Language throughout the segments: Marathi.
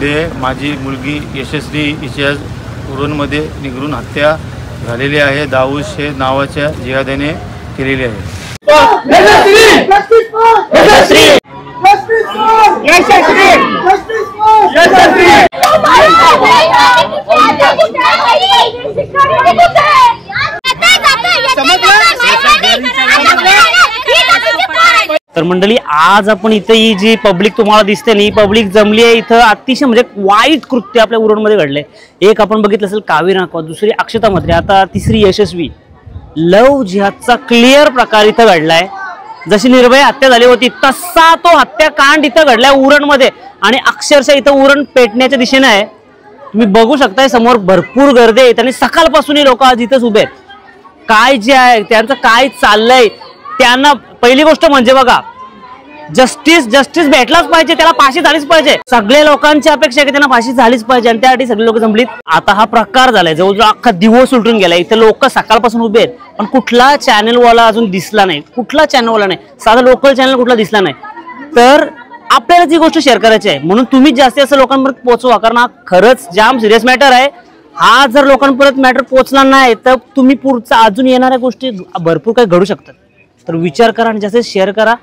शिंदे माझी मुलगी यशस्वी हिची आज उरणमध्ये निगरून हत्या झालेली आहे। दाऊद शेख नावाच्या जिहाद्याने केलेली आहे। तर मंडळी, आज आपण इथे ही जी पब्लिक तुम्हाला दिसते ना, ही पब्लिक जमली आहे इथं अतिशय म्हणजे वाईट कृत्य आपल्या उरणमध्ये घडले। एक आपण बघितलं असेल कावेरी नाकवा, दुसरी अक्षता म्हात्रे, आता तिसरी यशस्वी। लव जिहादचा क्लिअर प्रकार इथं घडलाय। जशी निर्भय हत्या झाली होती तसा तो हत्याकांड इथं घडलाय उरणमध्ये आणि अक्षरशः इथं उरण पेटण्याच्या दिशेने आहे। तुम्ही बघू शकताय समोर भरपूर गर्दी आहे आणि सकाळपासून लोक आज इथंच उभे आहेत। काय जे आहे त्यांचं काय चाललंय त्यांना पहिली गोष्ट म्हणजे बघा, जस्टिस भेटलाच पाहिजे, त्याला फाशी झालीच पाहिजे। सगळ्या लोकांची अपेक्षा आहे की त्यांना फाशी झालीच पाहिजे आणि त्यासाठी सगळे लोक जमलीत। आता हा प्रकार झालाय, जवळजवळ अख्खा दिवस उलटून गेलाय। इथे लोक सकाळपासून उभे आहेत पण कुठला चॅनलवाला अजून दिसला नाही, कुठला चॅनलवाला नाही, साधा लोकल चॅनल कुठला दिसला नाही। तर आपल्याला ती गोष्ट शेअर करायची आहे म्हणून तुम्ही जास्तीत जास्त लोकांपर्यंत पोहोचवा, कारण हा खरंच जाम सिरियस मॅटर आहे। हा जर लोकांपर्यंत मॅटर पोहोचला नाही तर तुम्ही पुढचा अजून येणाऱ्या गोष्टी भरपूर काही घडू शकतात। तर विचार करा आणि जास्त शेअर करा।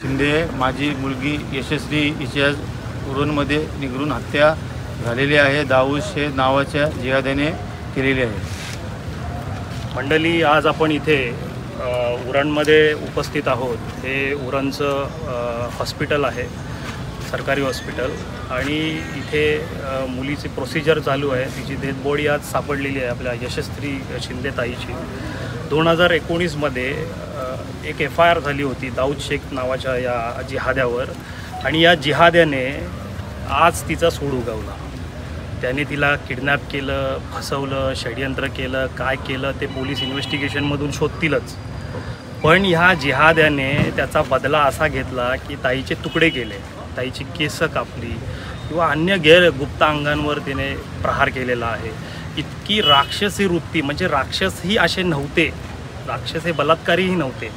शिंदे माझी मुलगी यशस्वी हिची आज उरणमध्ये निगरून हत्या झालेली आहे। दाऊद शेख नावाच्या जिहाद्याने केलेली आहे। मंडळी, आज आपण इथे उरणमध्ये उपस्थित आहोत। हे उरणचं हॉस्पिटल आहे, सरकारी हॉस्पिटल, आणि इथे मुलीची प्रोसिजर चालू आहे। तिची डेथ बॉडी आज सापडलेली आहे आपल्या यशस्वी शिंदे ताईची। 2019मध्ये एक FIR झाली होती दाऊद शेख नावाच्या या जिहाद्यावर, आणि या जिहाद्याने आज तिचा सूड उगवला। त्याने तिला किडनॅप केलं, फसवलं, षडयंत्र केलं, काय केलं ते पोलीस इन्व्हेस्टिगेशनमधून शोधतीलच। पण ह्या जिहाद्याने त्याचा बदला असा घेतला की ताईचे तुकडे केले, ताईची केस कापली किंवा अन्य गुप्त अंगांवर तिने प्रहार केलेला आहे। इतकी राक्षसी वृत्ती, म्हणजे राक्षसही असे नव्हते, राक्षस हे बलात्कारीही नव्हते।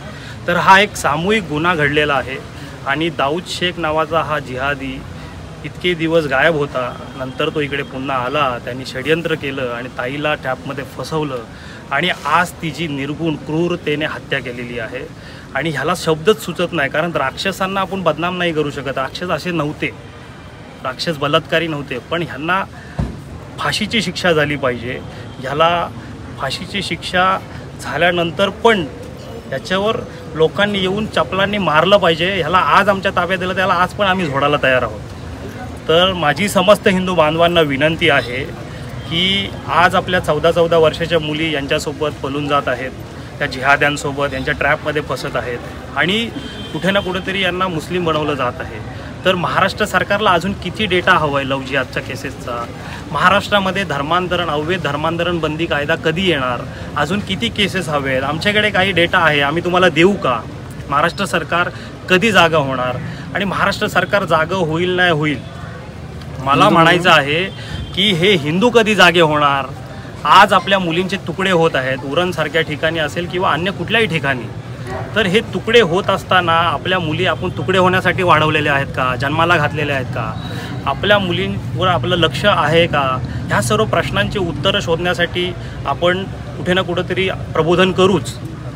तर हा एक सामूहिक गुन्हा घडलेला आहे आणि दाऊद शेख नावाचा हा जिहादी इतके दिवस गायब होता, नंतर तो इकडे पुन्हा आला, त्यांनी षडयंत्र केलं आणि ताईला ट्रॅपमध्ये फसवलं आणि आज तिची निर्गुण क्रूरतेने हत्या केलेली आहे। आणि ह्याला शब्दच सुचत नाही, कारण राक्षसांना आपण बदनाम नाही करू शकत। राक्षस असे नव्हते, राक्षस बलात्कारी नव्हते, पण ह्यांना फाशीची शिक्षा झाली पाहिजे। ह्याला फाशीची शिक्षा झाल्यानंतर पण याच्यावर लोकांनी येऊन चपलांनी मारलं पाहिजे। ह्याला आज आमच्या ताब्यात दिलं, त्याला आज पण आम्ही झोडायला तयार आहोत। तर माझी समस्त हिंदू बांधवांना विनंती आहे की आज आपल्या 14 वर्षाच्या मुली यांच्यासोबत पळून जात आहेत, त्या जिहाद्यांसोबत यांच्या ट्रॅपमध्ये फसत आहेत आणि कुठे ना कुठेतरी यांना मुस्लिम बनवलं जात आहे। तर महाराष्ट्र सरकारला अजून किती डेटा हवा आहे लव जिहादच्या केसेसचा? महाराष्ट्रामध्ये धर्मांतरण, अवैध धर्मांतरण बंदी कायदा कधी येणार? अजून किती केसेस हवे आहेत? आमच्याकडे काही डेटा आहे, आम्ही तुम्हाला देऊ का? महाराष्ट्र सरकार कधी जागा होणार? आणि महाराष्ट्र सरकार जागा होईल नाही होईल, मला म्हणायचं आहे की हे हिंदू कधी जागे होणार? आज आपल्या मुलींचे तुकडे होत आहेत, उरणसारख्या ठिकाणी असेल किंवा अन्य कुठल्याही ठिकाणी। तर हे तुकडे होत असताना आपल्या मुली आपण तुकडे होण्यासाठी वाढवलेले आहेत का? जन्माला घातलेले आहेत का? आपल्या मुलींवर आपलं लक्ष आहे का? ह्या सर्व प्रश्नांची उत्तरं शोधण्यासाठी आपण कुठे ना कुठेतरी प्रबोधन करूच।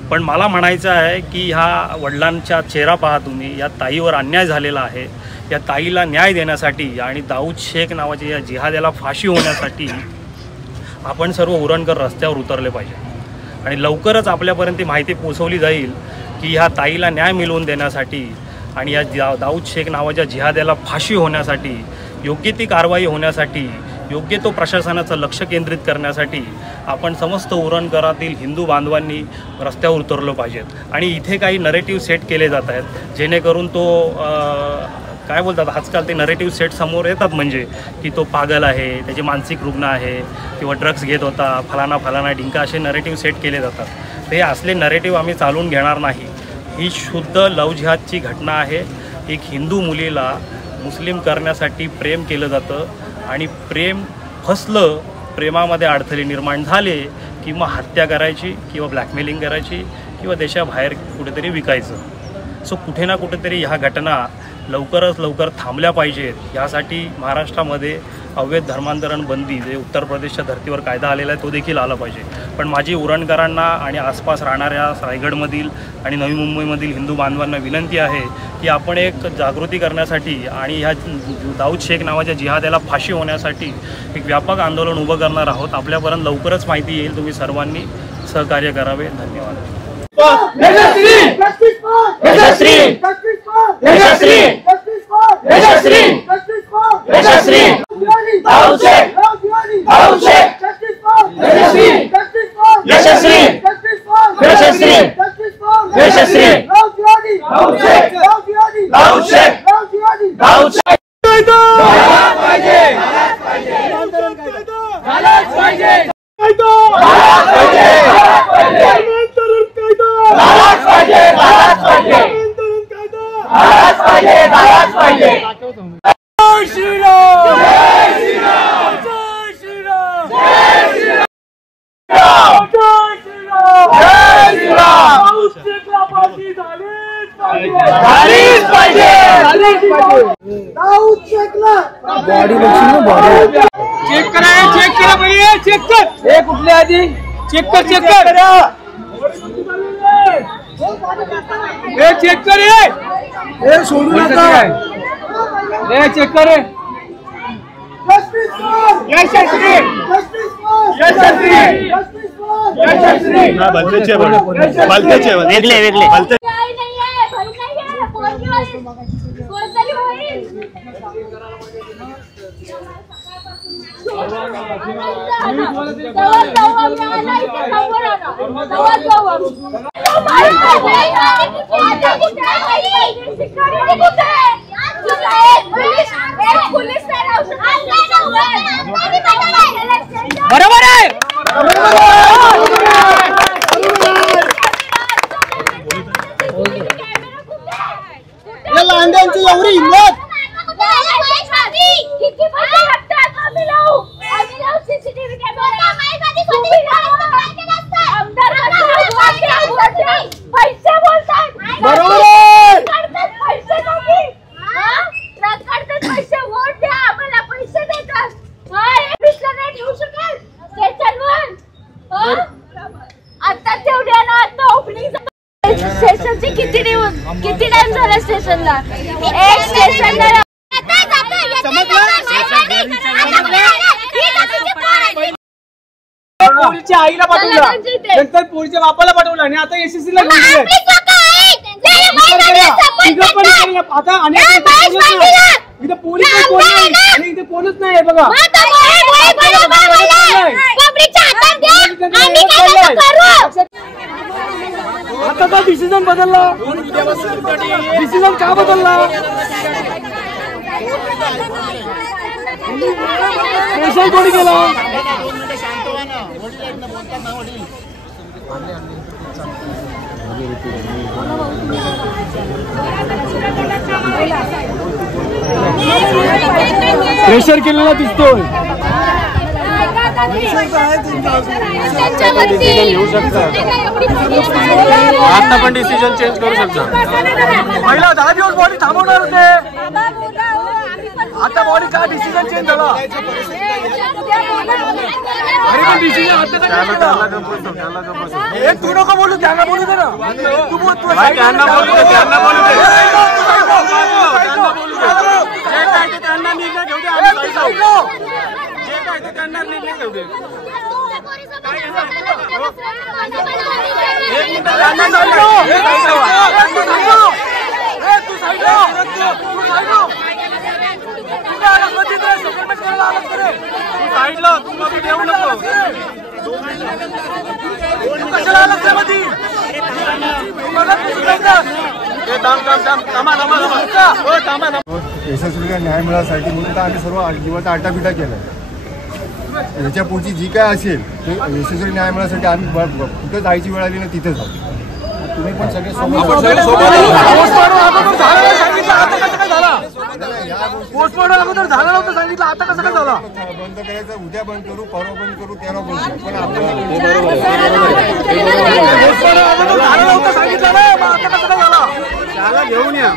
पण मला म्हणायचं आहे की ह्या वडिलांचा चेहरा पहा तुम्ही, या ताईवर अन्याय झालेला आहे, या ताईला न्याय देण्यासाठी आणि दाऊद शेख नावाच्या या जिहाद्याला फाशी होण्यासाठी आपण सर्व उरणकर रस्त्यावर उतरले पाहिजे आणि लवकरच आपल्यापर्यंत ती माहिती पोहोचवली जाईल की ह्या ताईला न्याय मिळवून देण्यासाठी आणि या दाऊद शेख नावाच्या जिहाद्याला फाशी होण्यासाठी योग्य ती कारवाई होण्यासाठी योग्य तो प्रशासनाचं लक्ष केंद्रित करण्यासाठी आपण समस्त उरणकरातील हिंदू बांधवांनी रस्त्यावर उतरलो पाहिजेत आणि इथे काही नरेटिव्ह सेट केले जात आहेत जेणेकरून तो काय बोलतात आजकाल ते नरेटिव्ह सेट समोर येतात म्हणजे की तो पागल आहे, त्याची मानसिक रुग्ण आहे किंवा ड्रग्स घेत होता, फलाना डिंका असे नरेटिव्ह सेट केले जातात. ते असले नरेटिव्ह आम्ही चालून घेणार नाही. ही शुद्ध लव जिहादची घटना आहे. एक हिंदू मुलीला मुस्लिम करण्यासाठी प्रेम केलं जातं आणि प्रेम फसलं, प्रेमामध्ये अडथळे निर्माण झाले की मग हत्या करायची किंवा ब्लॅकमेलिंग करायची किंवा देशाबाहेर कुठेतरी विकायचं. सो कुठे ना कुठेतरी ह्या घटना लवकरात लवकर थांबल्या पाहिजेत. यासाठी महाराष्ट्रामध्ये अवैध धर्मांतरण बंदी जे उत्तर प्रदेशच्या धर्तीवर कायदा आलेला आहे तो देखील आला पाहिजे. पण माझी उरणकरांना आणि आसपास राहणाऱ्या रायगडमधील आणि नवी मुंबईमधील हिंदू बांधवांना विनंती आहे की आपण एक जागृती करण्यासाठी आणि ह्या दाऊद शेख नावाच्या जिहाद्याला फाशी होण्यासाठी एक व्यापक आंदोलन उभं करणार आहोत. आपल्यापर्यंत लवकरच माहिती येईल. तुम्ही सर्वांनी सहकार्य करावे. धन्यवाद. चेक करा भैया, चेक कर. हे कुठले आधी चेक कर हे चेक कर हे सोडू नका. हे चेक कर. वेगळे वेगळे बरोबर आहे. या लांड्यांची एवढी हिंमत. किती टाइम झाला स्टेशनला? एक स्टेशनला पोलीसच्या आईला पाठवला, नंतर पोलीसच्या बापाला पाठवला आणि आता एसएससी ला घेऊन आता. आणि इथे पोलीस कोण नाही आणि इथे कोणच नाही बघा. आता का डिसिजन बदलला? डिसिजन का बदलला? पेशल कोणी केला? प्रेशर केलेला दिसतोय. आता पण डिसिजन चेंज करू शकता. पहिला 10 दिवस बॉडी थांबवणार होते, आता बॉडी का डिसिजन चेंज झाला? एक तू नको बोलू, त्यांना बोलू दे ना. तू बोलतो त्यांना बोलू दे. सरकार निर्णय घेऊ दे. साईडला तू मध्ये येऊ नको. कशाला आलास मध्ये? यशस्वीरित्या न्याय मिळासाठी म्हणून आम्ही सर्व जीवाचा आटापिटा केला. याच्या पुढची जी काय असेल ते यशस्वी न्याय मिळासाठी आम्ही कुठं जायची वेळ आली ना तिथेच आहोत. तुम्ही पण सगळे पोस्टमॉर्टम अगोदर झाला नव्हतं सांगितलं, आता कसं काय झालं? बंद करायचं, उद्या बंद करू, परवा बंद करू, तेव्हा बंद करू, पण आपल्याला झालं नव्हतं सांगितलं ना, मग आता कसं काय झालं? त्याला घेऊन या.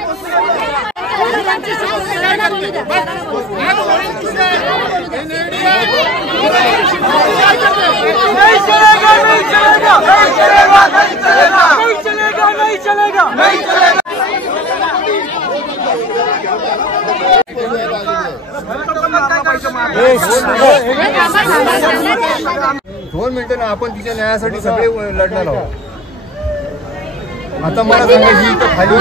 दोन मिनिटं ना, आपण तिच्या न्यायासाठी सगळे लढणार आहोत. आता मला सांगा ही इथं खाली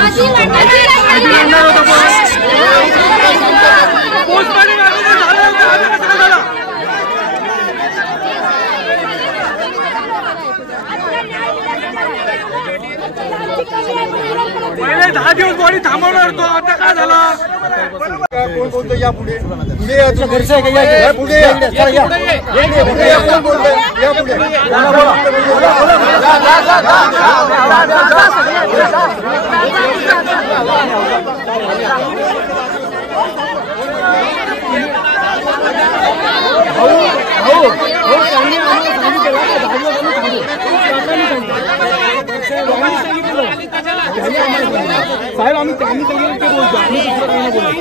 पहिले 10 दिवस बॉडी थांबवणार तो, आता काय झाला? कोण बोलतो या पुढे पुढे या, तुझं घरचं आहे का? या पुढे या, पुढे या, कोण बोलतोय? या पुढे साहेब आम्ही त्यांनी सांगितलं ते बोलतो, आम्ही दुसरं काही नाही बोलत.